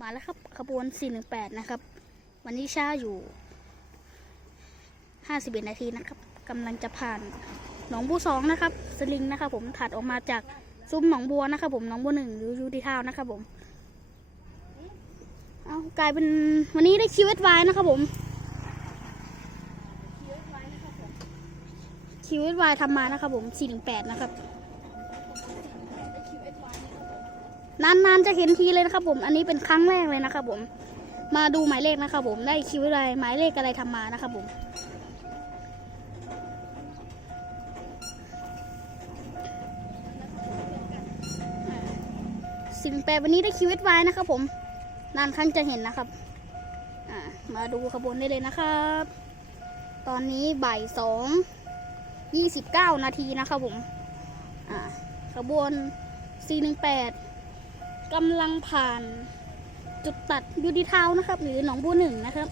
มาแล้วครับขบวน 418 นะครับ วันนี้ช้าอยู่ 51 นาทีนะครับกำลังจะผ่านหนองบัวสองนะครับ สลิงนะครับ ผมถัดออกมาจากซุ้มหนองบัวนะครับ ผมหนองบัวหนึ่งหรือยูดีทานะครับผมเอากลายเป็นวันนี้ได้คิวเอสไวนะครับผมคิวเอสไวทำมานะครับผม 418 นะครับ นานๆจะเห็นทีเลยนะครับ ผม อันนี้เป็นครั้งแรกเลยนะครับผม มาดูหมายเลขนะครับ ผมได้คิวอะไรหมายเลขอะไรทำมานะครับผม สิ่งแปลวันนี้ได้คิวเอสไนะครับ ผม นานครั้งจะเห็นนะครับมาดูขบวนได้เลยนะครับ ตอนนี้บ่ายสองยี่สิบเก้านาทีนะครับผมอ่าขบวน418 กำลังผ่านจุดตัดยูดีทานะครับ หรือหนองบัวหนึ่งนะครับ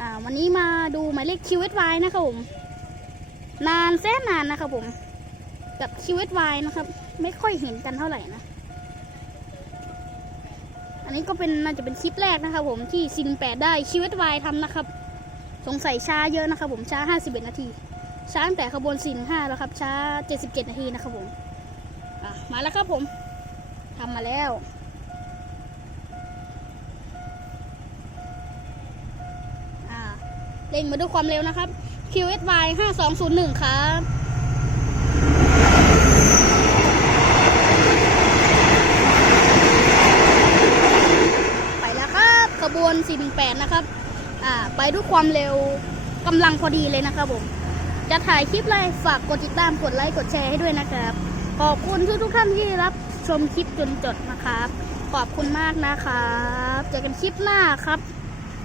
อ่า วันนี้มาดูหมายเลข QSY นะครับผม นานแสนนานนะครับผม กับ QSY นะครับ ไม่ค่อยเห็นกันเท่าไหร่นะ อันนี้ก็เป็นน่าจะเป็นคลิปแรกนะครับผมที่ซินแปดได้ QSY ทำนะครับ สงสัยช้าเยอะนะครับผมช้า51นาที ช้าตั้งแต่ขบวน45แล้วครับ ช้า77นาทีนะครับผม อะมาแล้วครับผม ทำมาแล้วอ่าเร่งมาด้วยความเร็วนะครับ QSY 5201 ครับไปแล้วครับขบวน 418 นะครับ อ่า ไปด้วยความเร็วกำลังพอดีเลยนะครับผม จะถ่ายคลิปอะไร ฝากกดติดตาม กดไลค์ กดแชร์ให้ด้วยนะครับ ขอบคุณทุกทุกท่านที่รับ ชมคลิปจนจบนะครับ ขอบคุณมากนะครับ เจอกันคลิปหน้าครับ